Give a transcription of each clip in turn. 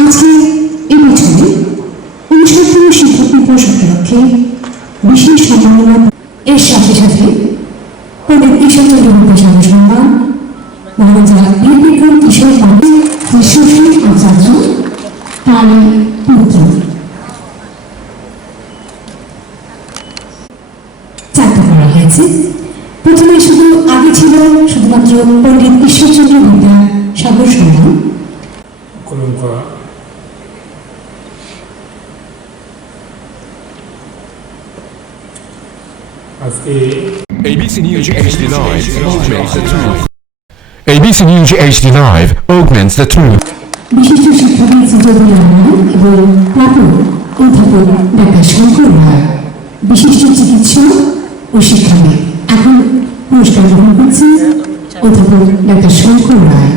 আজকে এবছরে ৬৯তম শিক্ষক দিবস উপলক্ষে বিশেষ সম্মাননা এর সাথে সাথে পণ্ডিত ঈশ্বরচন্দ্র বিদ্যাসাগর সম্মান, মহারাজা বীরবিক্রম কিশোর সুশীল আচার্য তার পুত্র চারটা করা হয়েছে। প্রথমে শুধু আগে ছিল শুধুমাত্র পণ্ডিত ঈশ্বরচন্দ্র বিদ্যাসাগর সম্মান করা। ABC News HD Live augments the truth. ABC News HD Live augments the truth. বিশিষ্ট শিক্ষাবিদ সিজুল রহমান এবং প্রাপক অধ্যাপক ডাক্তার শঙ্কর রায়, বিশিষ্ট চিকিৎসক ও শিক্ষাবিদ। এখন পুরস্কার গ্রহণ করছি অধ্যাপক ডাক্তার শঙ্কর রায়।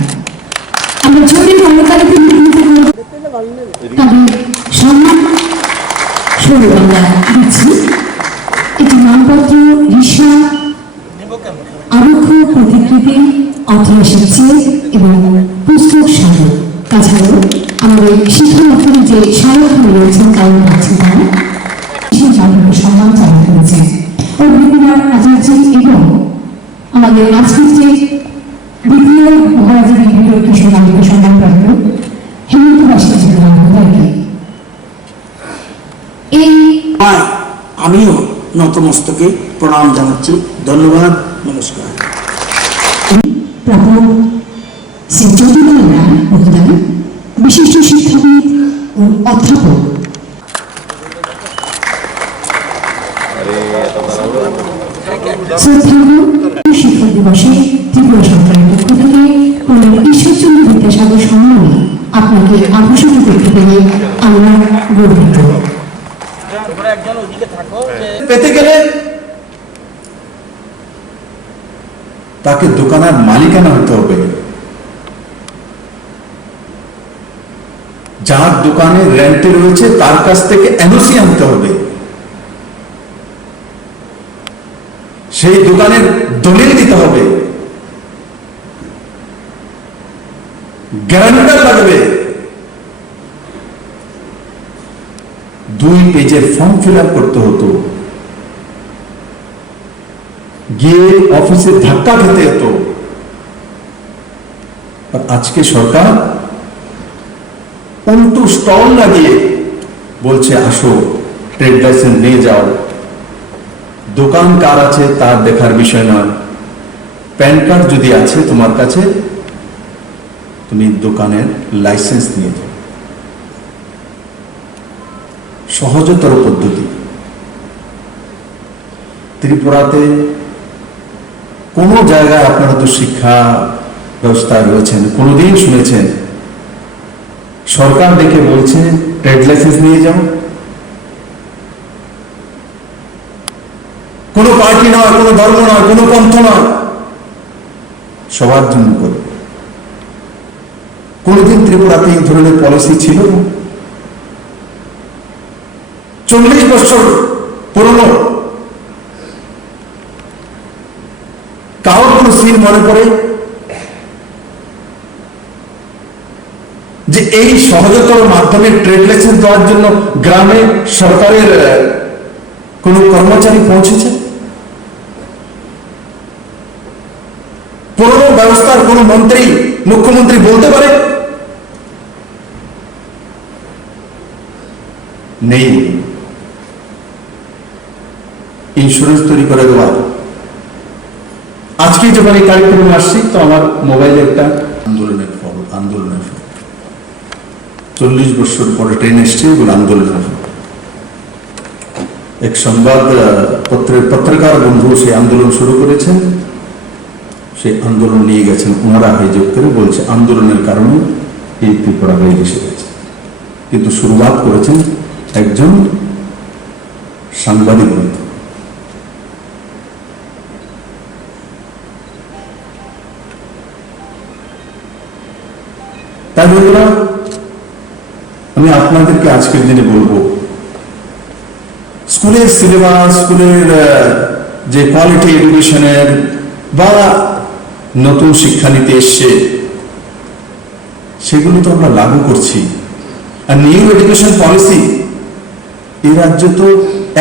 আমরা জোরে কর্মকালীতে তাদের সম্মান স্বরূপ আমরা দিচ্ছি একটি নামপত্র, রিসা, আরোগ্য প্রতিকৃতি, ঐতিহাসিক চেক এবং পুস্তক স্মারক। তাছাড়াও আমাদের শিক্ষা দপ্তরে যে সহায়তা রয়েছেন তারা আছেন, তারা বিশেষ সম্মান চালু করেছেন। অগ্নিকুমার আচার্য এবং আমাদের আজকের যে দ্বিতীয় মহারাজা বীরবিক্রম কিশোর নামকে সম্মানপ্রাপ্ত হেমন্তবাসী তাকে এই আমিও নতমস্তকে প্রণাম জানাচ্ছি। ধন্যবাদ, নমস্কার। প্রাপক শ্রী জ্যোতিলাল রায় মহোদয়, বিশিষ্ট শিক্ষাবিদ ও অধ্যাপক। শিক্ষক দিবসে ত্রিপুরা সরকারের পক্ষ থেকে পণ্ডিত ঈশ্বরচন্দ্র বিদ্যাসাগর সম্মানে আপনাকে আভূষণ দেখতে পেয়ে আমরা গর্বিত। পেতে গেলে তাকে দোকানের মালিকানা হতে হবে। যার দোকানে রেন্টে রয়েছে তার কাছ থেকে এনওসি আনতে হবে, সেই দোকানের দলিল দিতে হবে, গ্যারান্টার লাগবে, 2 পেজের ফর্ম ফিল আপ করতে হতো, গিয়ে অফিসে ধাক্কা খেতে হতো। আর আজকে সরকার উল্টো স্টল লাগিয়ে বলছে আসো ট্রেড লাইসেন্স নিয়ে যাও। দোকান কার আছে তার দেখার বিষয় নয়, প্যান কার্ড যদি আছে তোমার কাছে তুমি দোকানের লাইসেন্স নিয়ে যাও। সহজতর পদ্ধতি। ত্রিপুরাতে কোন জায়গায় আপনারা তো শিক্ষা ব্যবস্থায় রয়েছেন, কোনদিন শুনেছেন সরকার ডেকে বলছে ট্রেড লাইসেন্স নিয়ে যাও? কোন পার্টি নয়, কোন ধর্ম নয়, কোন পন্থ নয়, সবার জন্য করে। কোনদিন ত্রিপুরাতে এই ধরনের পলিসি ছিল? 40 বছর পুরনো কারোর কোন সিন মনে পড়ে যে এই সহজতর মাধ্যমে ট্রেড লাইসেন্স দেওয়ার জন্য গ্রামে সরকারের কোন কর্মচারী পৌঁছেছে? পুরনো ব্যবস্থার কোন মন্ত্রী, মুখ্যমন্ত্রী বলতে পারে? নেই। ইন্স্যুরেন্স তৈরি করে দেওয়া। আজকে যখন এই কার্যক্রমে আসছি তো আমার মোবাইলে একটা আন্দোলনের ফল, 40 বছর পরে ট্রেন এসছে এবং আন্দোলনের ফল। এক সংবাদ পত্রিকার বন্ধু সেই আন্দোলন শুরু করেছেন, সেই আন্দোলন নিয়ে গেছেন ওনারা হাইজেক করে, বলছে আন্দোলনের কারণে এই ত্রিপুরা হয়ে এসে গেছে। কিন্তু শুরুয়াত করেছেন একজন সাংবাদিক বন্ধু। তাই বন্ধুরা, আমি আপনাদেরকে আজকের দিনে বলবো, স্কুলের সিলেবাস, স্কুলের যে কোয়ালিটি এডুকেশনের বা নতুন শিক্ষানীতি এসছে সেগুলো তো আমরা লাগু করছি, আর নিউ এডুকেশন পলিসি এই রাজ্যে তো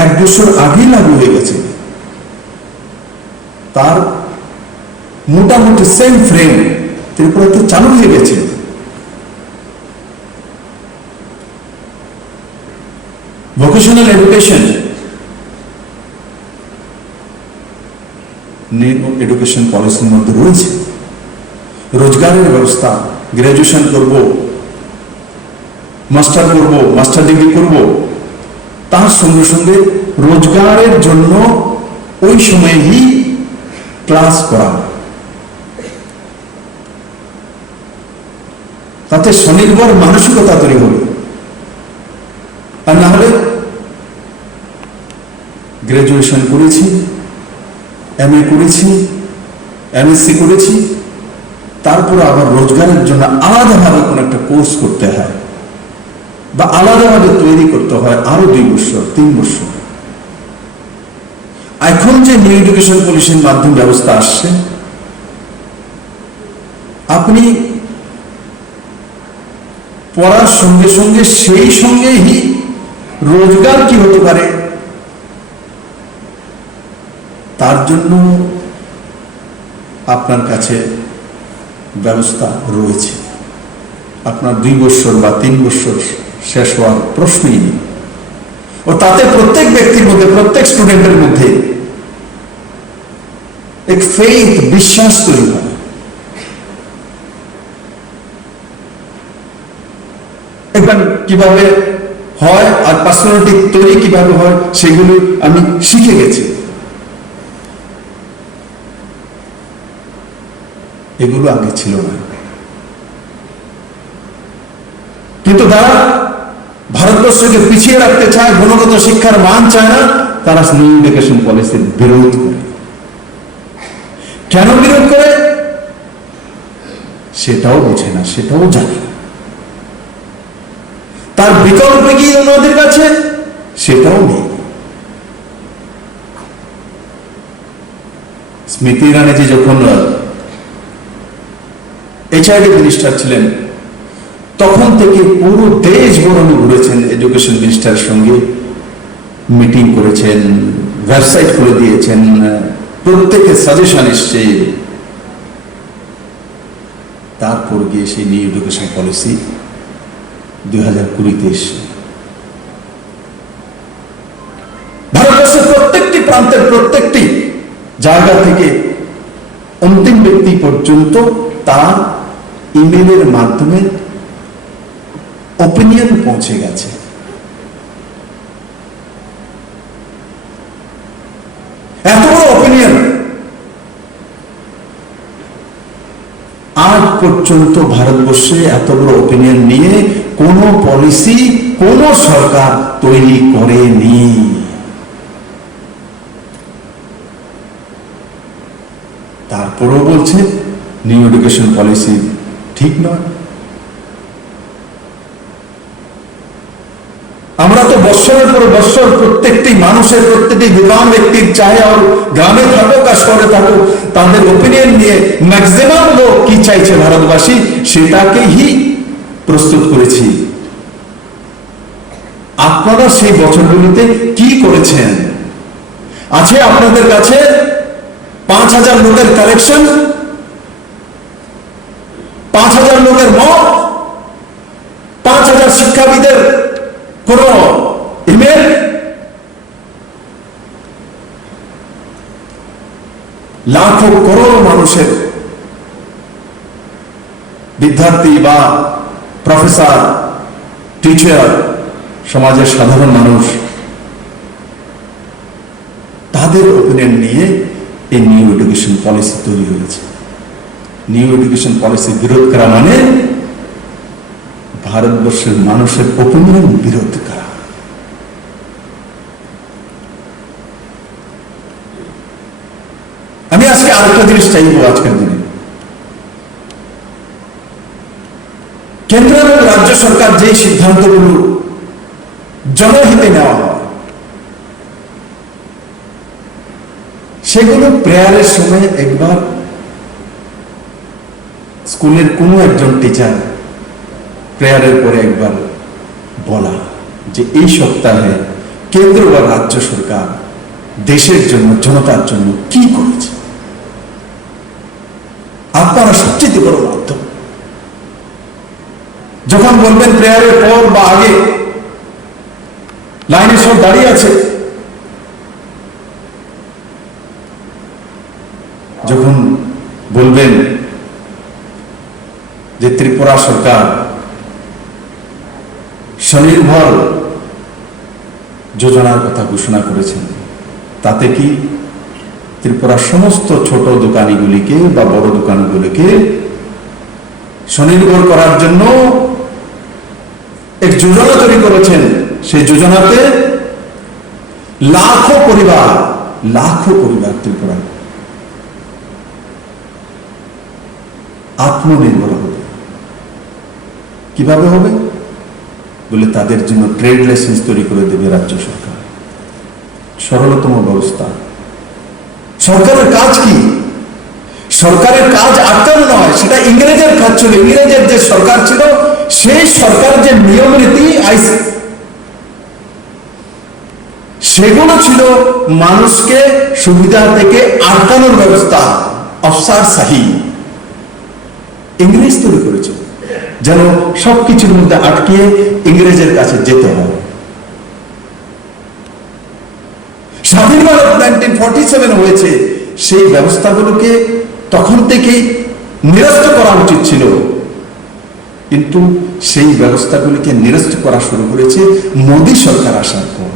1 বছর আগেই লাগু হয়ে গেছে, তার মোটামুটি সেম ফ্রেম ত্রিপুরাতে চালু হয়ে গেছে। ভোকেশনাল এডুকেশন নিউ এডুকেশন পলিসির মধ্যে রয়েছে। রোজগারের ব্যবস্থা, গ্রাজুয়েশন করব, মাস্টার ডিগ্রি করব, তার সঙ্গে সঙ্গে রোজগারের জন্য ওই সময়েই ক্লাস করা, তাতে স্বনির্ভর মানসিকতা তৈরি হবে। আর না হলে গ্রাজুয়েশন করেছি, MA করেছি, MSc করেছি, তারপরে আবার রোজগারের জন্য আলাদাভাবে কোন একটা কোর্স করতে হয় বা আলাদাভাবে তৈরি করতে হয় আরো 2 বছর 3 বছর। এখন যে নিউ এডুকেশন পলিসির মাধ্যম ব্যবস্থা আসছে, আপনি পড়ার সঙ্গে সঙ্গে সেই সঙ্গেই রোজগার কি হতে পারে তার জন্য আপনার কাছে ব্যবস্থা রয়েছে। আপনার 2 বছর বা 3 বছর শেষ হওয়ার প্রশ্নই নেই। ও তাতে প্রত্যেক ব্যক্তির মধ্যে, প্রত্যেক স্টুডেন্টের মধ্যে এক ফেইথ, বিশ্বাস তৈরি হয়। এবার কিভাবে হয় আর পার্সোনালিটি তৈরি কিভাবে হয় সেগুলো আমি শিখে গেছি। এগুলো আগে ছিল না। কিন্তু তারা ভারতবর্ষকে পিছিয়ে রাখতে চায়, গুণগত শিক্ষার মান চায় না, তারা নিউ এডুকেশন পলিসির বিরোধ করে। কেন বিরোধ করে সেটাও বোঝে না, সেটাও জানে না। তার বিকল্প কি ওনাদের কাছে সেটাও নেই। স্মৃতি ইরানি যখন HRD মিনিস্টার ছিলেন, তখন থেকে পুরো দেশ বরণে ঘুরেছেন, এডুকেশন মিনিস্টারের সঙ্গে মিটিং করেছেন, ওয়েবসাইট খুলে দিয়েছেন, প্রত্যেকের সাজেশন এসছে। তারপর গিয়ে সেই নিউ এডুকেশন পলিসি 2020-তে এসছে। ভারতবর্ষের প্রত্যেকটি প্রান্তের প্রত্যেকটি জায়গা থেকে অন্তিম ব্যক্তি পর্যন্ত তার ইমেলের মাধ্যমে ওপিনিয়ন পৌঁছে গেছে। এত বড় ওপিনিয়ন আজ পর্যন্ত ভারতবর্ষে এত বড় ওপিনিয়ন নিয়ে কোন পলিসি কোন সরকার তৈরি করেনি। তারপরেও বলছে নিউ এডুকেশন পলিসি ঠিক নয়। আমরা তো বৎসরের পর বৎসর প্রত্যেকটি মানুষের, প্রত্যেকটি বিদ্বান ব্যক্তির, চাহে আর গ্রামে থাকুক আর শহরে থাকুক, তাদের ওপিনিয়ন নিয়ে ম্যাক্সিমাম লোক কি চাইছে ভারতবাসী সেটাকেই প্রস্তুত করেছি। আপনারা সেই বছরগুলিতে কি করেছেন? আছে আপনাদের কাছে 5000 লোকের কালেকশন, 5000 লোকের মত, 5000 শিক্ষাবিদের কোন ইমেল, লাখো করোড় মানুষের, বিদ্যার্থী বা প্রফেসর, টিচার, সমাজের সাধারণ মানুষ, তাদের ওপিনিয়ন নিয়ে এই নিউ এডুকেশন পলিসি তৈরি হয়েছে। নিউ এডুকেশন পলিসি বিরোধ করা মানে ভারতবর্ষের মানুষের ওপিনিয়ন বিরোধ করা। আমি আজকে আরেকটা জিনিস চাইবো আজকের দিনে, কেন্দ্র এবং রাজ্য সরকার যে সিদ্ধান্তগুলো জনহিতে নেওয়া হয় সেগুলো প্রেয়ারের সময় একবার স্কুলের কোনো একজন টিচার প্রেয়ারের পরে একবার বলা যে এই সপ্তাহে কেন্দ্র বা রাজ্য সরকার দেশের জন্য, জনতার জন্য কি করেছে। আপনারা সবচেয়ে বড় মাধ্যম। যখন বলবেন প্রেয়ারের পর বা আগে, লাইনে সব দাঁড়িয়ে আছে, যখন বলবেন যে ত্রিপুরা সরকার স্বনির্ভর যোজনার কথা ঘোষণা করেছেন, তাতে কি ত্রিপুরার সমস্ত ছোট দোকানিগুলিকে বা বড় দোকানগুলিকে স্বনির্ভর করার জন্য এক যোজনা তৈরি করেছেন। সেই যোজনাতে লাখো পরিবার ত্রিপুরা আত্মনির্ভর হবে। কিভাবে হবে বলে, তাদের জন্য ট্রেড লাইসেন্স তৈরি করে দেবে রাজ্য সরকার। সরলতম ব্যবস্থা। সরকারের কাজ কি? সরকারের কাজ আটকানো নয়, সেটা ইংরেজের কাজ ছিল। ইংরেজের যে সরকার ছিল, সেই সরকার যে নিয়ম নীতি সেগুলো ছিল মানুষকে সুবিধা থেকে আটকানোর ব্যবস্থা। অফসার শাহী ইংরেজ তৈরি করেছে, যেন সবকিছুর মধ্যে আটকিয়ে ইংরেজের কাছে যেতে হয়। স্বাধীন ভারত 1947 হয়েছে, সেই ব্যবস্থাগুলোকে তখন থেকেই নিরস্ত করা উচিত ছিল, কিন্তু সেই ব্যবস্থাগুলিকে নিরস্ত করা শুরু করেছে মোদী সরকার আসার পর।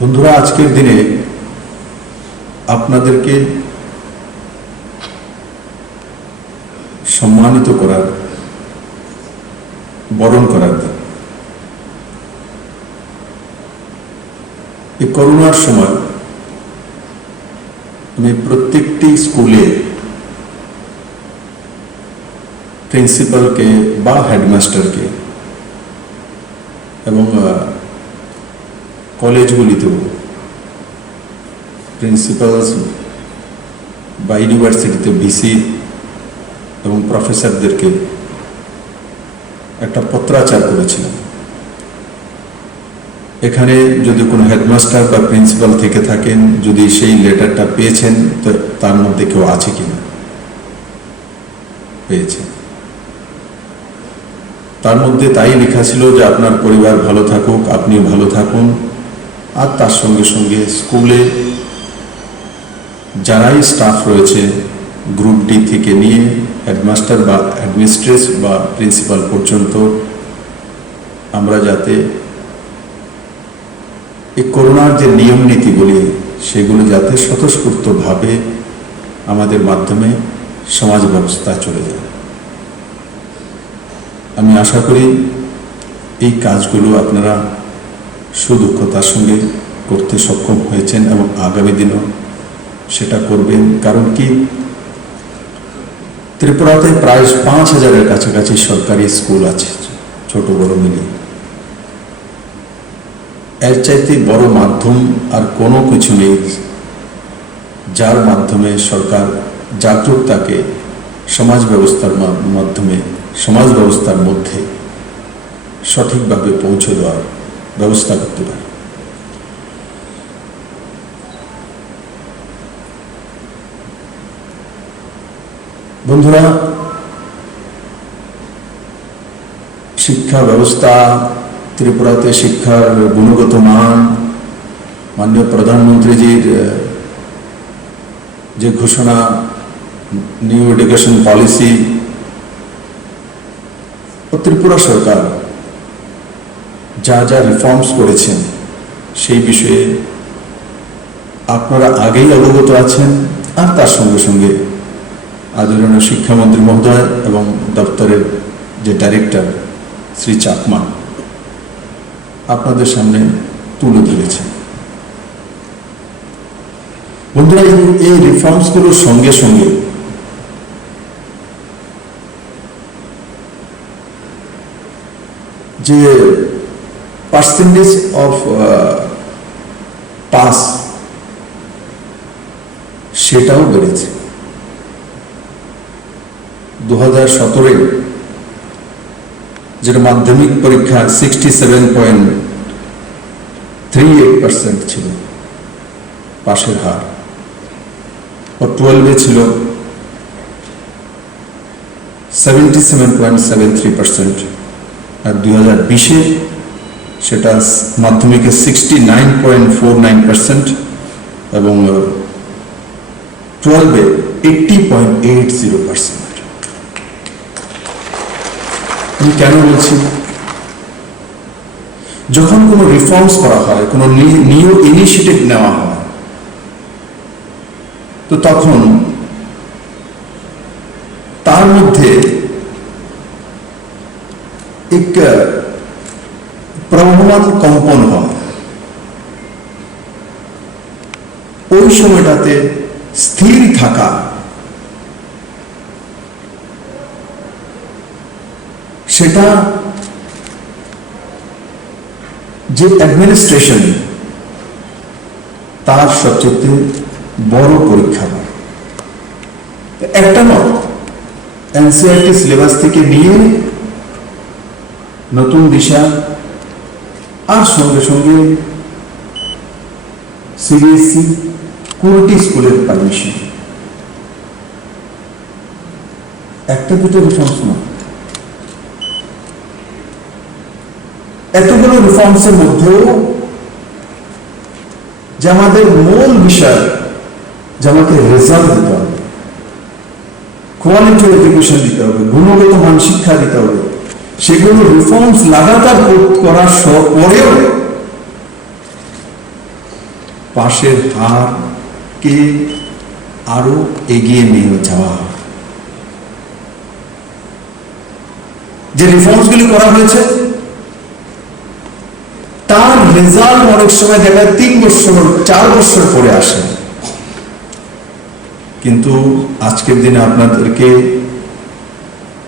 বন্ধুরা, আজকের দিনে আপনাদেরকে সম্মানিত করার, বরণ করার দিন। এই করোনার সময় আমি প্রত্যেকটি স্কুলে প্রিন্সিপালকে বা হেডমাস্টারকে এবং কলেজগুলিতেও প্রিন্সিপালস বা ইউনিভার্সিটিতে ভিসি এবং প্রফেসরদেরকে একটা পত্রাচার করেছিলাম। এখানে যদি কোনো হেডমাস্টার বা প্রিন্সিপাল থেকে থাকেন, যদি সেই লেটারটা পেয়েছেন, তো তার মধ্যে কেউ আছে কিনা পেয়েছে। তার মধ্যে তাই লেখা ছিল যে আপনার পরিবার ভালো থাকুক, আপনিও ভালো থাকুন, আর তার সঙ্গে সঙ্গে স্কুলে যারাই স্টাফ রয়েছে, গ্রুপ ডি থেকে নিয়ে হেডমাস্টার বা অ্যাডমিনিস্ট্রেটর বা প্রিন্সিপাল পর্যন্ত, আমরা যাতে এই করোনার যে নিয়ম নীতিগুলি, সেগুলো যাতে স্বতঃস্ফূর্তভাবে আমাদের মাধ্যমে সমাজ ব্যবস্থা চলে যায়। আমি আশা করি এই কাজগুলো আপনারা সুদক্ষতার সঙ্গে করতে সক্ষম হয়েছেন এবং আগামী দিনও সেটা করবেন। কারণ কি, ত্রিপুরাতে প্রায় 5,000-এর কাছাকাছি সরকারি স্কুল আছে, ছোট বড় মিলিয়ে। এর চাইতে বড় মাধ্যম আর কোনো কিছু নেই, যার মাধ্যমে সরকার জাগরুকতাকে সমাজ ব্যবস্থার মাধ্যমে, সমাজ ব্যবস্থার মধ্যে সঠিকভাবে পৌঁছে দেওয়ার ব্যবস্থা করতে পারে। বন্ধুরা, শিক্ষা ব্যবস্থা, ত্রিপুরাতে শিক্ষার গুণগত মান, মাননীয় প্রধানমন্ত্রীজির যে ঘোষণা, নিউ এডুকেশন পলিসি, ও ত্রিপুরা সরকার যা যা রিফর্মস করেছেন, সেই বিষয়ে আপনারা আগেই অবগত আছেন। আর তার সঙ্গে সঙ্গে আদরণীয় শিক্ষামন্ত্রী মহোদয় এবং দপ্তরের যে ডাইরেক্টর শ্রী চাকমা আপনাদের সামনে তুলে ধরেছেন। বন্ধুরা, এই রিফর্মসগুলোর সঙ্গে সঙ্গে যে পার্সেন্টেজ অফ পাস, সেটাও বেড়েছে। 2017 যেটা মাধ্যমিক পরীক্ষা 67.38% ছিল পাশের হার, ও 12 ছিল 77.73%, আর 2020 সেটা মাধ্যমিকে 69.49% এবং 12 80.80%। আমি কেন বলছি, যখন কোনো রিফর্মস করা হয়, কোনো নিউ ইনিশিয়েটিভ নেওয়া হয়, তো তখন তার মধ্যে এক প্রবহমান কম্পন হয়। ওই সময়টাতে স্থির থাকা, সেটা যে অ্যাডমিনিস্ট্রেশন, তার সবচেয়ে বড় পরীক্ষা হয়। একটা নয়, এনসিইআরটি সিলেবাস থেকে নিয়ে নতুন দিশা, আর সঙ্গে সঙ্গে সিবিএসই কুড়িটি স্কুলের পারমিশন, একটা দুটো রিফর্মস নয়, এতগুলো রিফর্মসের মধ্যেও যে আমাদের মূল বিষয়, যে আমাকে রেজাল্ট দিতে হবে, কোয়ালিটি এডুকেশন দিতে হবে, গুণগত মান শিক্ষা দিতে হবে, সেগুলো রিফর্মস লাগাতার করার পরেও পাশের হারকে আরো এগিয়ে নিয়ে যাওয়া। যে রিফর্মসগুলি করা হয়েছে তার রেজাল্ট অনেক সময় দেখা যায় 3 বছর 4 বছর পরে আসে। কিন্তু আজকের দিনে আপনাদেরকে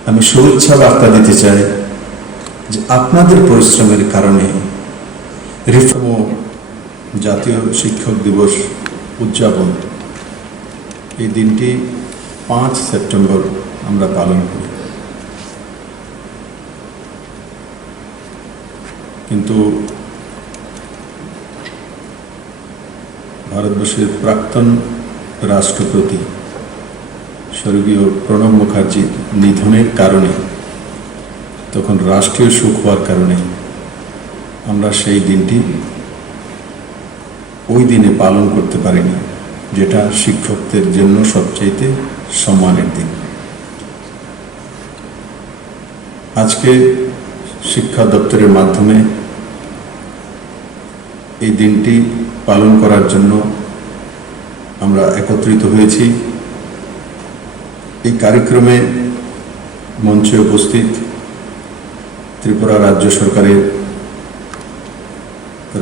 আমি শুভেচ্ছা বার্তা দিতে চাই যে আপনাদের পরিশ্রমের কারণে রিফর্ম জাতীয় শিক্ষক দিবস উদযাপন, এই দিনটি 5 সেপ্টেম্বর আমরা পালন করি। কিন্তু ভারতবর্ষের প্রাক্তন রাষ্ট্রপতি স্বর্গীয় প্রণব মুখার্জির নিধনের কারণে, তখন রাষ্ট্রীয় শোক হওয়ার কারণে আমরা সেই দিনটি ওই দিনে পালন করতে পারিনি, যেটা শিক্ষকদের জন্য সবচাইতে সম্মানের দিন। আজকে শিক্ষা দপ্তরের মাধ্যমে এই দিনটি পালন করার জন্য আমরা একত্রিত হয়েছি। এই কার্যক্রমে মঞ্চে উপস্থিত ত্রিপুরা রাজ্য সরকারের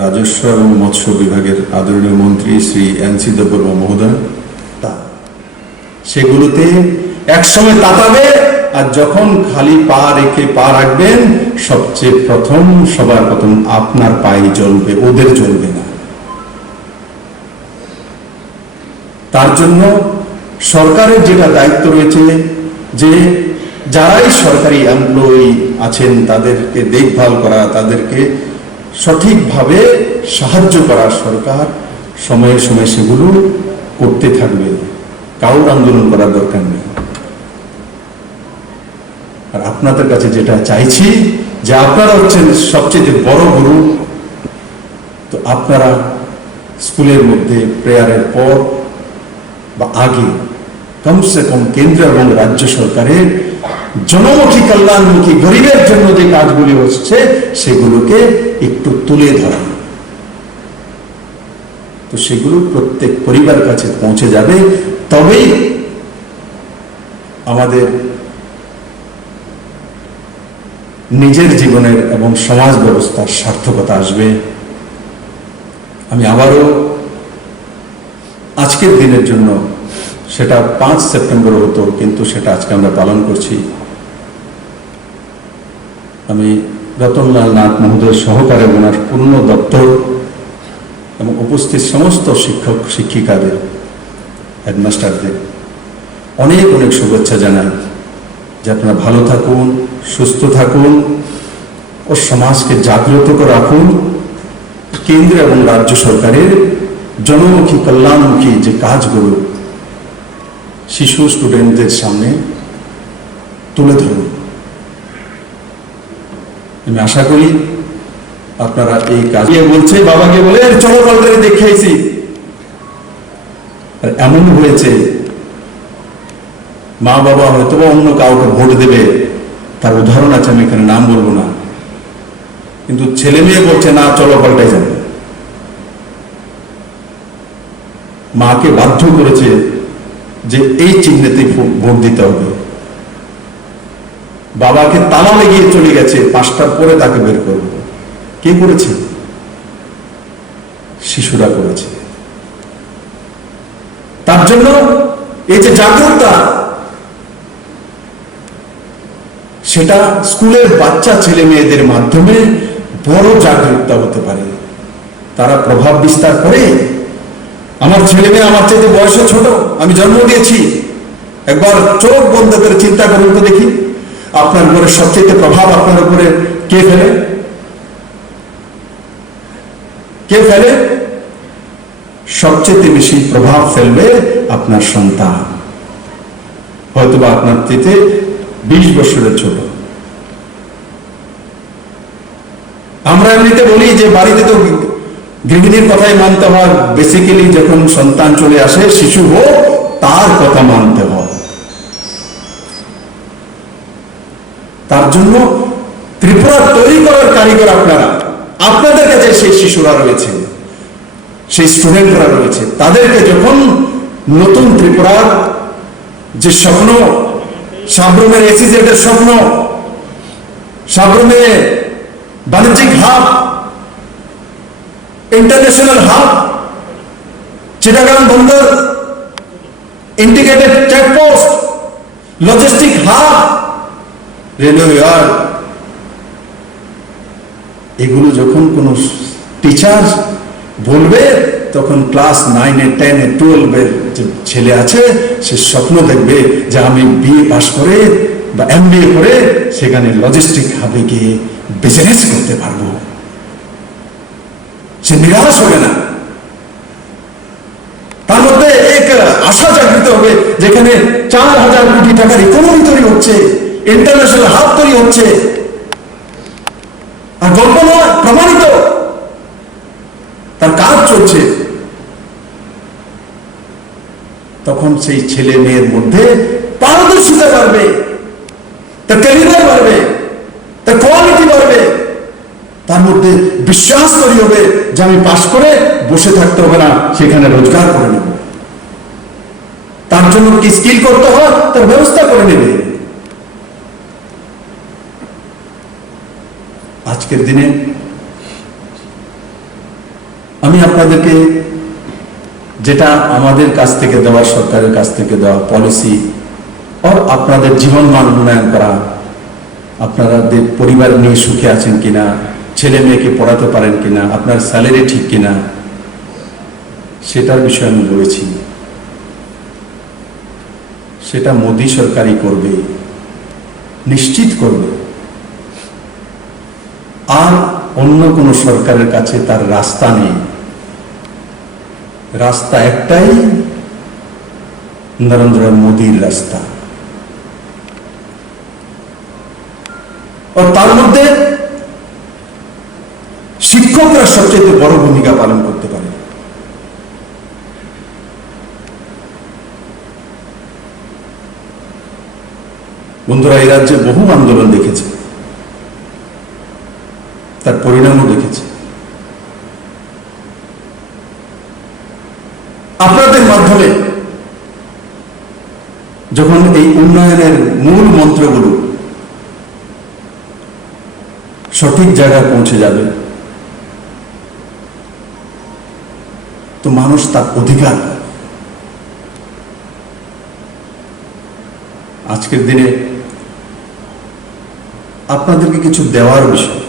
রাজস্ব এবং মৎস্য বিভাগের আদরণীয় মন্ত্রী শ্রী এনসি দেববর্মা মহোদয়, সেগুলোতে একসময় তাকাবে, আর যখন খালি পা রেখে পা রাখবেন, সবচেয়ে প্রথম সবার প্রথম আপনার পায়ে জ্বলবে, ওদের জ্বলবে না। তার জন্য সরকারের যেটা দায়িত্ব রয়েছে, যে যারাই সরকারি এমপ্লয়ি আছেন তাদেরকে দেখভাল করা, তাদেরকে সঠিকভাবে সাহায্য করা, সরকার সময়ে সময়ে সেগুলো করতে থাকবে, কাউর আন্দোলন করার দরকার নেই। আর আপনাদের কাছে যেটা চাইছি, যে আপনারা হচ্ছেন সবচেয়ে বড় গুরু, তো আপনারা স্কুলের মধ্যে প্রেয়ারের পর বা আগে কমসে কম কেন্দ্র এবং রাজ্য সরকারের জনমুখী, কল্যাণমুখী, গরিবের জন্য যে কাজগুলি হচ্ছে সেগুলোকে একটু তুলে ধরা, তো সেগুলো প্রত্যেক পরিবারের কাছে পৌঁছে যাবে। তবেই আমাদের নিজের জীবনের এবং সমাজ ব্যবস্থার সার্থকতা আসবে। আমি আবারও আজকের দিনের জন্য, সেটা 5 সেপ্টেম্বর হতো, কিন্তু সেটা আজকে আমরা পালন করছি, আমি রতনলাল নাথ মহোদয়ের সহকারে ওনার পূর্ণ দপ্তর এবং উপস্থিত সমস্ত শিক্ষক শিক্ষিকাদের, হেডমাস্টারদের অনেক অনেক শুভেচ্ছা জানাই। যে আপনারা ভালো থাকুন, সুস্থ থাকুন ও সমাজকে জাগ্রত করে রাখুন। কেন্দ্র এবং রাজ্য সরকারের জনমুখী কল্যাণমুখী যে কাজগুলো শিশু স্টুডেন্টদের সামনে তুলে ধরুন। আমি আশা করি আপনারা এই কাজ বলছে, বাবাকে বলে চলো পাল্টারে দেখে আইছি। আর এমন হয়েছে মা বাবা হয়তো অন্য কাউকে ভোট দেবে, তার উদাহরণ আছে, আমি এখানে নাম বলবো না, কিন্তু ছেলে মেয়ে বলছে না চলো পাল্টাই যাবে। মাকে বাধ্য করেছে যে এই চিহ্নেতে ভোট দিতে হবে। বাবাকে তালা লেগিয়ে চলে গেছে, 5টার পরে তাকে বের করব। কে করেছে? শিশুরা করেছে। তার জন্য এই যে জাগ্রততা, সেটা স্কুলের বাচ্চা ছেলে মেয়েদের মাধ্যমে বড় জাগ্রততা হতে পারে। তারা প্রভাব বিস্তার করে। আমার ছেলে মেয়ে আমার চাইতে বয়সে ছোট, আমি জন্ম দিয়েছি। একবার চোখ বন্ধ করে চিন্তা করুন তো দেখি, আপনার উপরে সবচেয়ে প্রভাব আপনার উপরে কে ফেলে? কে ফেলে? সবচেয়ে বেশি প্রভাব ফেলবে আপনার সন্তান, হয়তোবা আপনার চাইতে 20 বছরের ছোট। আমরা এমনিতে বলি যে বাড়িতে তো গৃহিণীর কথাই মানতে হয়, বেসিক্যালি যখন সন্তান চলে আসে, শিশু হোক, তার কথা মানতে হয়। তার জন্য ত্রিপুরা তৈরি করার কারিগর আপনারা। আপনাদের কাছে সেই শিশুরা রয়েছে, সেই স্টুডেন্টরা রয়েছে। তাদেরকে যখন নতুন ত্রিপুরার যে স্বপ্ন, সাবরুমের এসিজেটের স্বপ্ন, সাবরুমে বাণিজ্যিক হাব, ইন্টারন্যাশনাল হাব, চিটাগাং বন্দর, integrated checkpost, logistic hub, railway yard, এগুলো যখন কোনো টিচার বলবে, তখন ক্লাস 9-এ 10-এ 12-এর যে ছেলে আছে, সে স্বপ্ন দেখবে যে আমি বিএ পাস করে বা MBA করে সেখানে লজিস্টিক হাবে গিয়ে বিজনেস করতে পারবো। সে নিরাশ হবে না, তার মধ্যে এক আশা জাগৃত হবে, যেখানে 4,000 কোটি টাকার ইকোনমি তৈরি হচ্ছে, ইন্টারন্যাশনাল হাব তৈরি হচ্ছে। আর গল্প নয়, প্রমাণিত, তার কাজ চলছে। তখন সেই ছেলে মেয়ের মধ্যে পারদর্শিতা বাড়বে, তার ক্যারিয়ার বাড়বে, তার কোয়ালিটি বাড়বে, তার মধ্যে বিশ্বাস তৈরি হবে যে আমি পাস করে বসে থাকতে হবে না, সেখানে রোজগার করে নেব। তার জন্য কি স্কিল করতে হয়, তার ব্যবস্থা করে নেবে। আজকের দিনে আমি আপনাদেরকে যেটা আমাদের কাছ থেকে দেওয়া, সরকারের কাছ থেকে দেওয়া পলিসি, আর আপনাদের জীবন মান উন্নয়ন করা, আপনাদের পরিবার নিয়ে সুখে আছেন কিনা, ছেলে মেয়েকে পড়াতে পারেন কিনা, আপনার স্যালারি ঠিক কিনা, সেটার বিষয়ে আমি বলেছি। সেটা মোদী সরকারই করবে, নিশ্চিত করবে। আর অন্য কোন সরকারের কাছে তার রাস্তা নেই। রাস্তা একটাই, নরেন্দ্র মোদীর রাস্তা। আর তার মধ্যে শিক্ষকরা সবচেয়ে বড় ভূমিকা পালন করতে পারে। বন্ধুরা, এই রাজ্যে বহু আন্দোলন দেখেছে, তার পরিণামও দেখেছে। আপনাদের মাধ্যমে যখন এই উন্নয়নের মূল মন্ত্রগুলো সঠিক জায়গায় পৌঁছে যাবে, তো মানুষ তার অধিকার। আজকের দিনে আপনাদেরকে কিছু দেওয়ার বিষয়,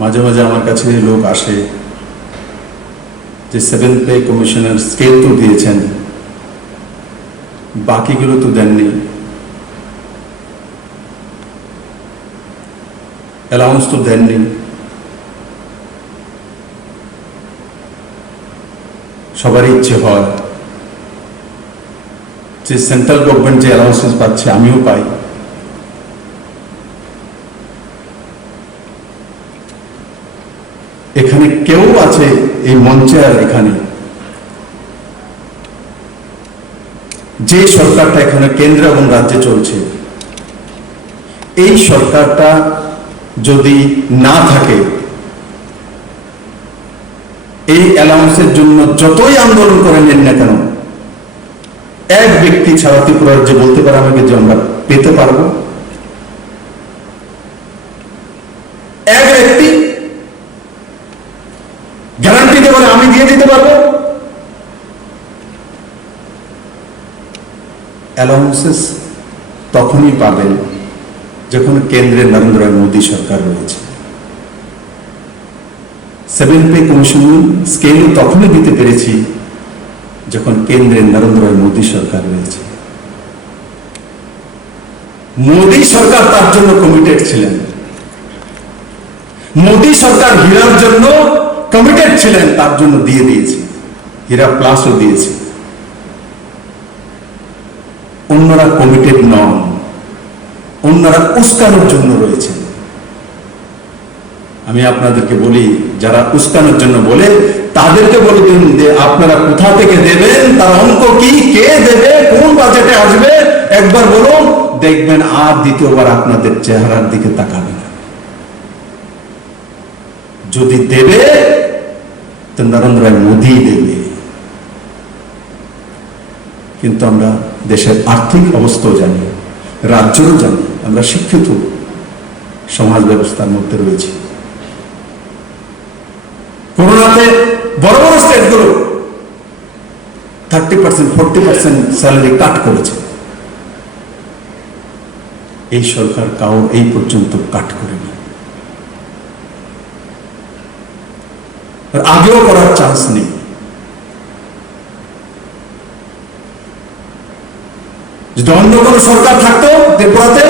মাঝে মাঝে আমার কাছে লোক আসে যে 7th পে কমিশনের স্কেল তো দিয়েছেন, বাকিগুলো তো দেননি। অ্যালাউন্স তো দেননি। সবারই ইচ্ছে হয় যে সেন্ট্রাল গভর্নমেন্ট যে অ্যালাউন্সেস পাচ্ছে আমিও পাই। এখানে কেউ আছে এই মঞ্চে আর এখানে যে সরকারটা এখানে কেন্দ্র এবং রাজ্যে চলছে, এই সরকারটা যদি না থাকে, এই অ্যালাউন্সের জন্য যতই আন্দোলন করে নেন না কেন, এক ব্যক্তি ছাড়া ত্রিপুরা রাজ্যে বলতে পারে আমাকে যে আমরা পেতে পারবো? এক ব্যক্তি গ্যারান্টি দিতে পারে আমি দিয়ে দিতে পারবো? অ্যালাউন্সেস তখনই পাবেন যখন কেন্দ্রে নরেন্দ্র মোদী সরকার রয়েছে। 7 পে কমিশন স্কেলও তখনই দিতে পেরেছি যখন কেন্দ্রে নরেন্দ্র মোদী সরকার রয়েছে। মোদী সরকার তার জন্য কমিটেড ছিলেন, মোদী সরকার হীরার জন্য কমিটেড ছিলেন, তার জন্য দিয়ে দিয়েছে, হীরা প্লাসও দিয়েছে। অন্যরা কমিটেড নন, অন্যরা উস্কানোর জন্য রয়েছে। আমি আপনাদেরকে বলি, যারা উস্কানোর জন্য বলে তাদেরকে বলে দিন যে আপনারা কোথা থেকে দেবেন, তার অঙ্ক কি, কে দেবে, কোন বাজেটে আসবে, একবার বলুন, দেখবেন আর দ্বিতীয়বার আপনাদের চেহারার দিকে তাকাবে না। যদি দেবে তো নরেন্দ্র মোদী দেবে। কিন্তু আমরা দেশের আর্থিক অবস্থাও জানি, রাজ্যও জানি, আমরা শিক্ষিত সমাজ ব্যবস্থার মধ্যে রয়েছি। করোনাতে বড় বড় স্টেটগুলো 30% 40% স্যালারি কাট করেছে। এই সরকার কাউ এই পর্যন্ত কাট করেনি, আগেও করার চান্স নেই। যদি অন্য কোন সরকার থাকতো, ত্রিপুরাতে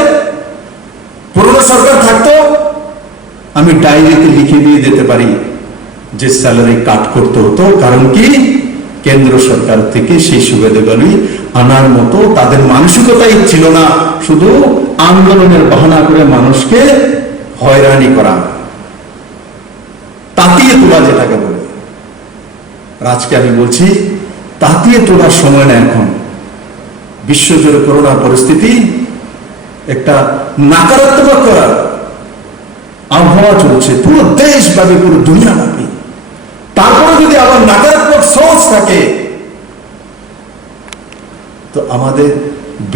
পুরনো সরকার থাকতো, আমি ডায়েরিতে লিখে দিয়ে যেতে পারি যে স্যালারি কাট করতে হতো। কারণ কি, কেন্দ্র সরকার থেকে সেই সুবিধাগুলি আনার মতো তাদের মানসিকতাই ছিল না, শুধু আন্দোলনের বাহানা করে মানুষকে হয়রানি করা, তাতিয়ে তোলা যেটাকে বলে। আজকে আমি বলছি, তাতিয়ে তোলার সময় না এখন। বিশ্বজুড়ে করোনা পরিস্থিতি একটা নাকারাত্মক আবহাওয়া চলছে, পুরো দেশব্যাপী, পুরো দুনিয়াব্যাপী। তারপরে যদি আবার নাকারাত্মক সোচ থাকে, তো আমাদের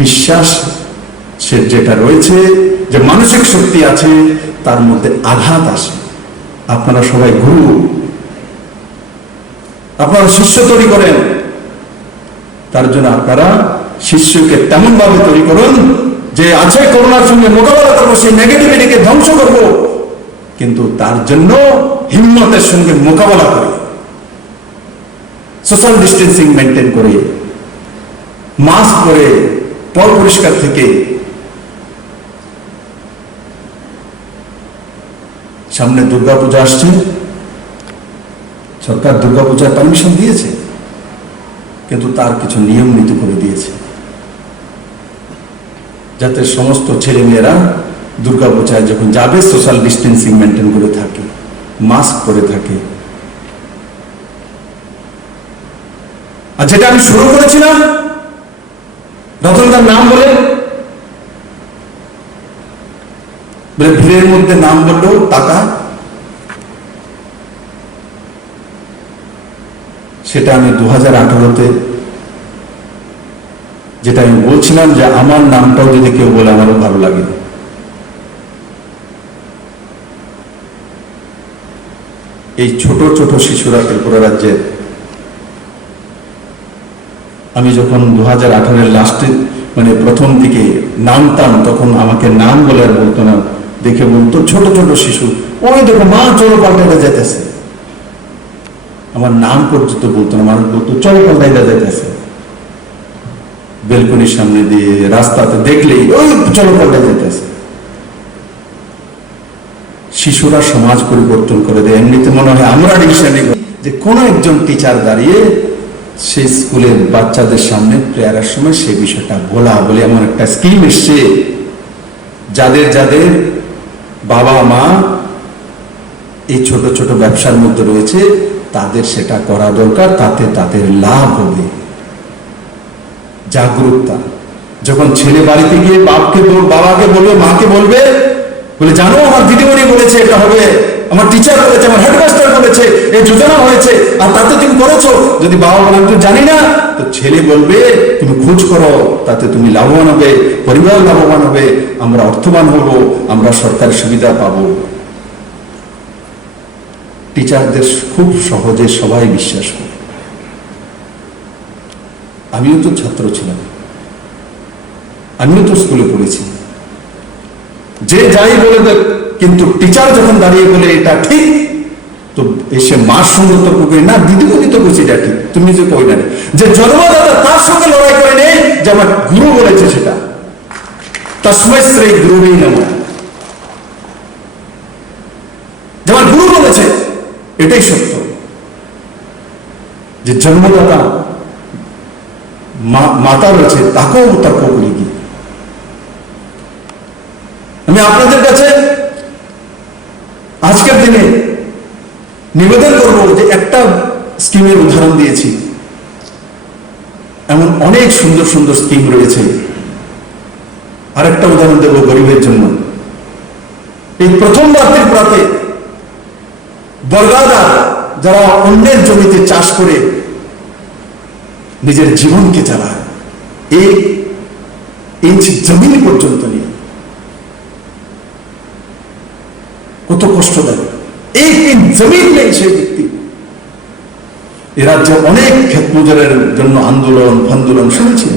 বিশ্বাস সে যেটা রয়েছে, যে মানসিক শক্তি আছে, তার মধ্যে আঘাত আসে। আপনারা সবাই গুরু, আপনারা শিষ্য তৈরি করেন, তার জন্য আপনারা শিষ্যকে তেমন ভাবে তৈরি করুন যে আছে করোনার সঙ্গে মোকাবেলা করবো, সেই নেগেটিভিটিকে ধ্বংস করব, কিন্তু তার জন্য হিম্মতের সঙ্গে মোকাবেলা করে, সোশ্যাল ডিস্টেন্সিং মেনটেন করে, মাস্ক পরে, পর পরিষ্কার থেকে। সামনে দুর্গাপূজা আসছে, সরকার দুর্গাপূজার পারমিশন দিয়েছে, কিন্তু তার কিছু নিয়ম নীতি করে দিয়েছে, যাতে সমস্ত ছেলে মেয়েরা দুর্গাপূজায় যখন যাবে সোশ্যাল ডিস্টেন্সিং মেনটেন করে থাকে, মাস্ক পরে থাকে। আর যেটা আমি শুরু করেছিলাম রতনদার নাম বলে ভিড়ের মধ্যে নাম বললো টাকা, সেটা আমি 2018-তে যেটা আমি বলছিলাম যে আমার নামটাও যদি কেউ বলে আমারও ভালো লাগে। এই ছোট ছোট শিশুরা ত্রিপুরা রাজ্যে, আমি যখন 2018-এর লাস্টে মানে প্রথম দিকে নামতাম, তখন আমাকে নাম বলে আর বলতো না, দেখে বলতো ছোট ছোট শিশু, ওই দেখো মা চলো পাল্টাইতে যেতেছে। আমার নাম পর্যন্ত বলতো না, মানুষ বলতো চলো পাল্টাইতে যেতেছে। বেলকনির সামনে দিয়ে, রাস্তাতে দেখলেই ওই চলো পাল্টাই যেতেছে। শিশুরা সমাজ পরিবর্তন করে দেয়। এমনিতে মনে হয় আমরা ডিসিশন নিব যে কোনো একজন টিচার দাঁড়িয়ে সেই স্কুলের বাচ্চাদের সামনে প্রেয়ারের সময় সেই বিষয়টা বলে এমন একটা স্কিম এসছে, যাদের যাদের বাবা মা এই ছোট ছোট ব্যবসার মধ্যে রয়েছে তাদের সেটা করা দরকার, তাতে তাদের লাভ হবে। জাগরুকতা। যখন ছেলে বাড়িতে গিয়ে বাবাকে বলবে, মাকে বলবে, বলে জানো আমার দিদিমণি বলেছে এটা হবে, আমার টিচার বলেছে, আমার হেডমাস্টার বলেছে, এই যোজনা হয়েছে, আর তাতে তুমি করেছো। যদি বাবা বলে আমি তো জানি না, তো ছেলে বলবে তুমি খোঁজ করো, তাতে তুমি লাভবান হবে, পরিবার লাভবান হবে, আমরা অর্থবান হব, আমরা সরকারি সুবিধা পাবো। টিচারদের খুব সহজে সবাই বিশ্বাস করে। আমিও তো ছাত্র ছিলাম, আমিও তো স্কুলে পড়েছি, যে যাই বলে দেখ, কিন্তু টিচার যখন দাঁড়িয়ে বলে এটা ঠিক, তো এসে মার সঙ্গে তর্ক করে না, দিদিমণি তো বলছি এটা ঠিক, তুমি যে কই না, যে জন্মদাতা তার সঙ্গে লড়াই করে নেই যে আমার গুরু বলেছে সেটা। তস্মৈ শ্রী গুরুই নমঃ, যে আমার গুরু বলেছে এটাই সত্য। যে জন্মদাতা মাতা রয়েছে তাকেও তর্ক করি কি। আমি আপনাদের কাছে আজকের দিনে নিবেদন করব যে একটা স্কিমের উদাহরণ দিয়েছি, এমন অনেক সুন্দর সুন্দর স্কিম রয়েছে। আরেকটা উদাহরণ দেব গরিবের জন্য। এই প্রথমবার ত্রিপুরাতে বর্গাদার যারা অন্যের জমিতে চাষ করে নিজের জীবনকে চালায়, 1 ইঞ্চ জমিন পর্যন্ত নিয়ে, কত কষ্ট দেয়। 1 ইঞ্চ জমিন নেই সেই ব্যক্তি। এ রাজ্যে অনেক ক্ষেত মজুরের জন্য আন্দোলন শুনেছি,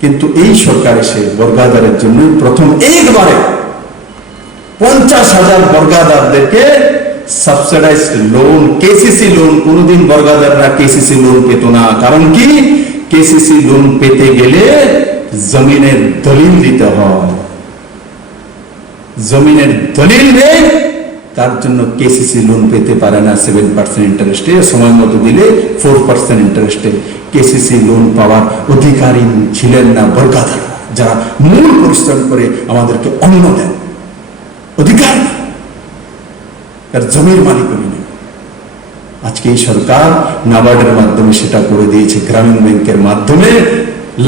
কিন্তু এই সরকার এসে বর্গাদারের জন্য প্রথম একবারে 50,000 বর্গাদারদেরকে সাবসিডাইজড লোন, কেসিসি লোন। কোনদিন বর্গাদাররা কেসিসি লোন পেত না, কারণ কি? কেসিসি লোন পেতে গেলে জমিনের দলিল দিতে হয়, জমিনের দলিল নেই, তার জন্য কেসিসি লোন পেতে পারে না। 7% ইন্টারেস্টে, সময় মতো দিলে 4% ইন্টারেস্টে কেসিসি লোন পাওয়ার অধিকারী ছিলেন না বর্গাদার, যারা মূল পরিশ্রম করে আমাদেরকে অন্ন দেন। অধিকার তার জমির মালিক নেই। আজকে এই সরকার নাবার্ডের মাধ্যমে সেটা করে দিয়েছে, গ্রামীণ ব্যাংকের মাধ্যমে।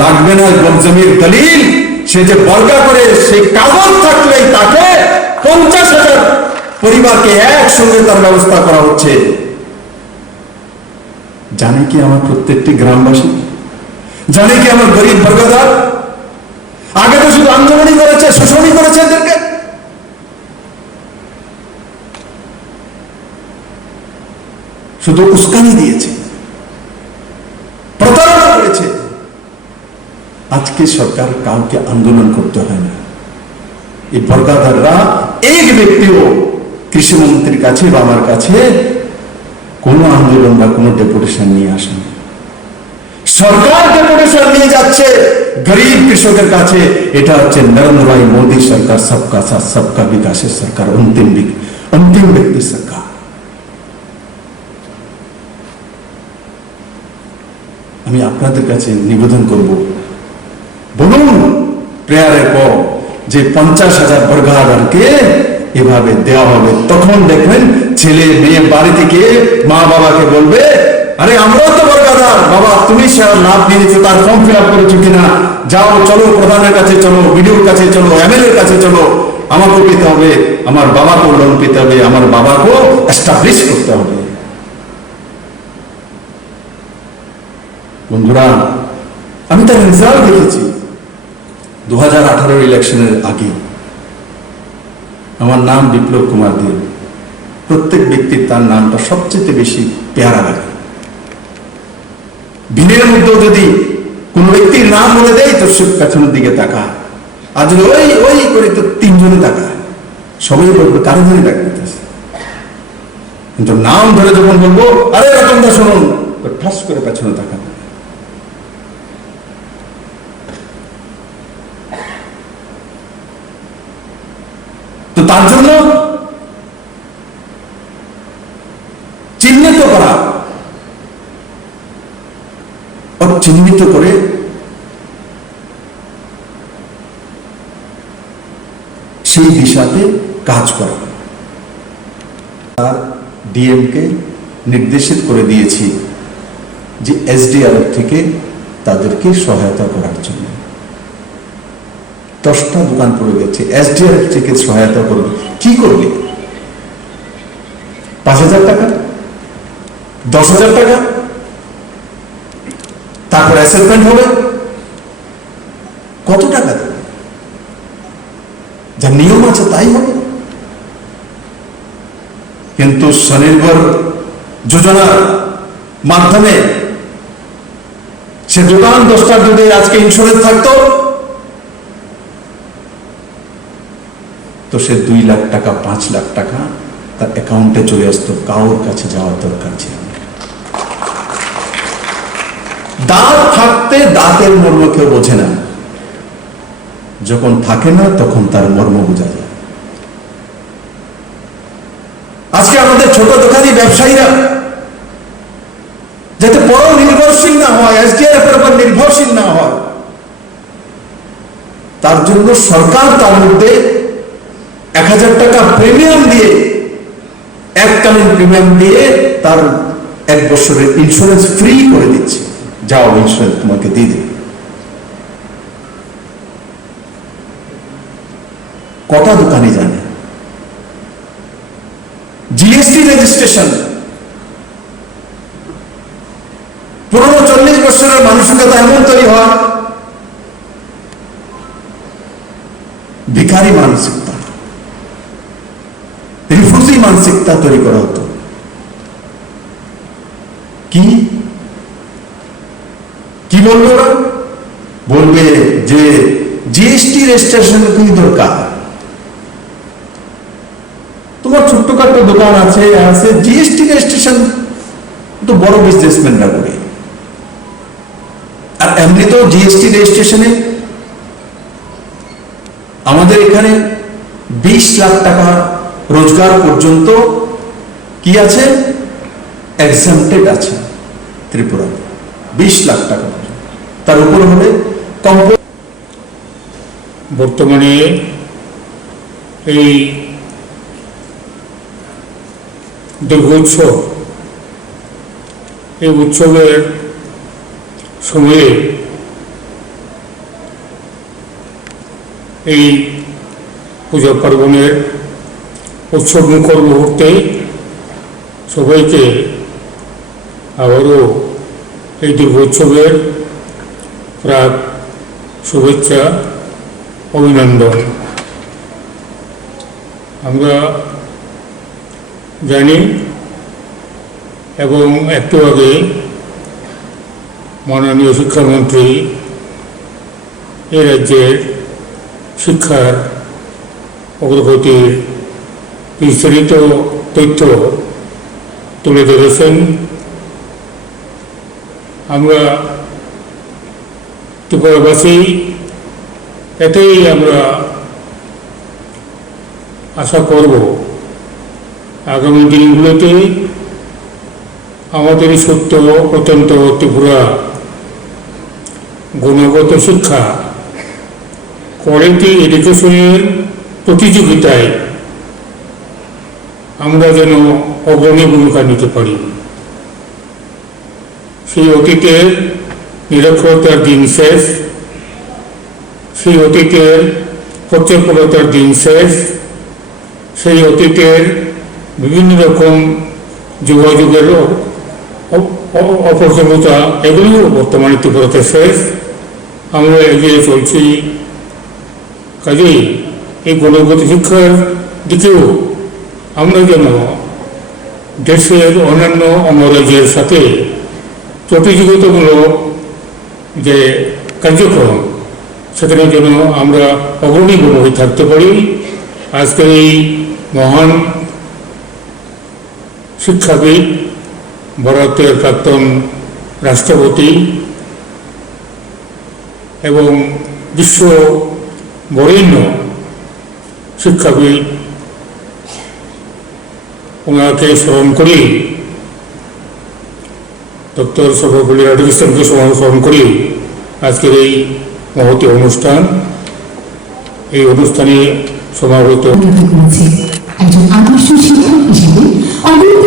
লাগবে না জমির দলিল, সে যে বর্গা করে সেই কাগজ থাকলেই তাকে 50,000 পরিবারকে একসঙ্গে তার ব্যবস্থা করা হচ্ছে। জানে কি আমার প্রত্যেকটি গ্রামবাসী? জানে কি আমার গরিব বর্গাদার? আগে তো শুধু আন্দোলনই করেছে, শোষণই করেছে, এদেরকে শুধু উস্কানি দিয়েছে, প্রতারণা করেছে। আজকে সরকার কাউকে আন্দোলন করতে হয় না। এই বর্গাদাররা এক ব্যক্তিও কৃষিমন্ত্রীর কাছে বা আমার কাছে কোনো আন্দোলন বা কোনো ডেপুটেশন নিয়ে আসেন। সরকার ডেপুটেশন নিয়ে যাচ্ছে গরিব কৃষকের কাছে। এটা হচ্ছে নরেন্দ্র ভাই মোদী সরকার, সবকা সাথ সবকা বিকাশের সরকার, অন্তিম ব্যক্তির সরকার। আমি আপনাদের কাছে নিবেদন করব, বলুন প্রেয়ারের পর যে 50,000 বর্গাদারকে এভাবে দেওয়া হবে, তখন দেখবেন ছেলে মেয়ে বাড়ি থেকে মা বাবাকে বলবে, আরে আমরাও তো বর্গাদার, বাবা তুমি লাভ নিয়েছো, তার ফর্ম ফিল আপ করেছো কিনা, যাও চলো প্রধানের কাছে চলো, বিডিওর কাছে চলো, এমএলএর কাছে চলো, আমাকেও পেতে হবে, আমার বাবাকেও লোন পেতে হবে, আমার বাবাকেও এস্টাবলিশ করতে হবে। বন্ধুরা, আমি তার রেজাল্ট দেখেছি 2018 ইলেকশনের আগে। আমার নাম বিপ্লব কুমার দেব। প্রত্যেক ব্যক্তির তার নামটা সবচেয়ে বেশি পেয়ারা লাগে। ভিড়ের মধ্যেও যদি কোন ব্যক্তির নাম বলে দেয় তো সে পেছনের দিকে তাকায়, আর যদি ওই করে তো 3 জনে তাকায়, সবাই বলবে কারো জন্য ডাকতেছে। কিন্তু নাম ধরে যখন বলবো আরে রতনদা শুনুন, তো ঠাস করে পেছনে তাকাবে। তো তার জন্য চিহ্নিত করে সেই দিশাতে কাজ করা। আর ডিএমকে নির্দেশিত করে দিয়েছি যে এসডিআরএফ থেকে তাদেরকে সহায়তা করার জন্য। 10টা দোকান পড়ে গেছে, এসডিআরএফ থেকে সহায়তা করবে। কি করবে? 5,000 টাকা, 10,000 টাকা, তারপর অ্যাসেসমেন্ট হবে। কত টাকা দেবে? যা নিয়ম আছে তাই হবে। কিন্তু স্বনির্ভর যোজনার মাধ্যমে সে দোকান 10টার যদি আজকে ইন্স্যুরেন্স থাকতো তো সে 2 লাখ টাকা 5 লাখ টাকা তার অ্যাকাউন্টে চলে আসতো, কারোর কাছে যাওয়ার দরকার ছিল না। দাঁত থাকতে দাঁতের মর্ম কেউ বোঝে না, যখন থাকে না তখন তার মর্ম বোঝা যায়। আজকে আমাদের ছোট দোকানি ব্যবসায়ীরা যাতে পর নির্ভরশীল না হয়, এসডিআরএফ এর উপর নির্ভরশীল না হয়, তার জন্য সরকার তার মধ্যে 1,000 টাকা প্রিমিয়াম দিয়ে, এককালীন প্রিমিয়াম দিয়ে তার 1 বছরের ইন্স্যুরেন্স ফ্রি করে দিচ্ছে। যাও, ইন্স্যুরেন্স তোমাকে দিয়ে দেবে। কটা দোকানি জানে? জিএসটি রেজিস্ট্রেশন, পুরনো 40 বছরের মানসিকতা এমন তৈরি হয়, ভিখারি মানসিকতা, রিফিউজি মানসিকতা তৈরি করা হতো। কি কি বলবে ওরা? বলবে যে জিএসটি রেজিস্ট্রেশন কি দরকার? তোমার ছোট্টখাটো দোকান আছে, জিএসটি রেজিস্ট্রেশন তো বড় বিজনেসম্যানরা করে। আর এমনিতেও জিএসটি রেজিস্ট্রেশনে আমাদের এখানে 20 লাখ টাকা রোজগার পর্যন্ত কি আছে? এক্সাম্পটেড আছে ত্রিপুরা। 20 লাখ টাকা, তার উপর হলে বর্তমানে এই দুর্গোৎসব, এই উৎসবের সময়ে এই পূজা পার্বণের উৎসব মুখর মুহূর্তে সবাইকে আবারও এই দুর্গোৎসবের প্রাক শুভেচ্ছা, অভিনন্দন। আমরা জানি এবং একটু আগে মাননীয় শিক্ষামন্ত্রী এই রাজ্যের শিক্ষার অগ্রগতির বিস্তারিত তথ্য তুলে ধরেছেন। আমরা ত্রিপুরাবাসী এতেই আমরা আশা করব আগামী দিনগুলোতে আমাদের সত্য অত্যন্ত ত্রিপুরা গুণগত শিক্ষা কোয়ালিটি এডুকেশনের প্রতিযোগিতায় আমরা যেন অগ্রণী ভূমিকা নিতে পারি। সেই অতীতের নিরক্ষরতার দিন শেষ, সেই অতীতের প্রত্যর্পণতার দিন শেষ, সেই অতীতের বিভিন্ন রকম যোগাযোগের অপরচনতা, এগুলিও বর্তমানে ত্রিপুরাতে শেষ। আমরা এগিয়ে চলছি। কাজেই এই গুণগত শিক্ষার দিকেও আমরা যেন দেশের অন্যান্য অঙ্গরাজ্যের সাথে প্রতিযোগিতামূলক যে কার্যক্রম, সেখানে যেন আমরা অগ্রণী হয়ে থাকতে পারি। আজকের এই মহান শিক্ষাবিদ, ভারতের প্রাক্তন রাষ্ট্রপতি এবং বিশ্ব বরেণ্য শিক্ষাবিদ, ওনাকে স্মরণ করি ডক্টর সর্বপল্লী রাধাকৃষ্ণনকে স্মরণ করি আজকের এই মহতী অনুষ্ঠান। এই অনুষ্ঠানে সমাবেত করেছে একজন আদর্শ শিক্ষক হিসেবে অনেক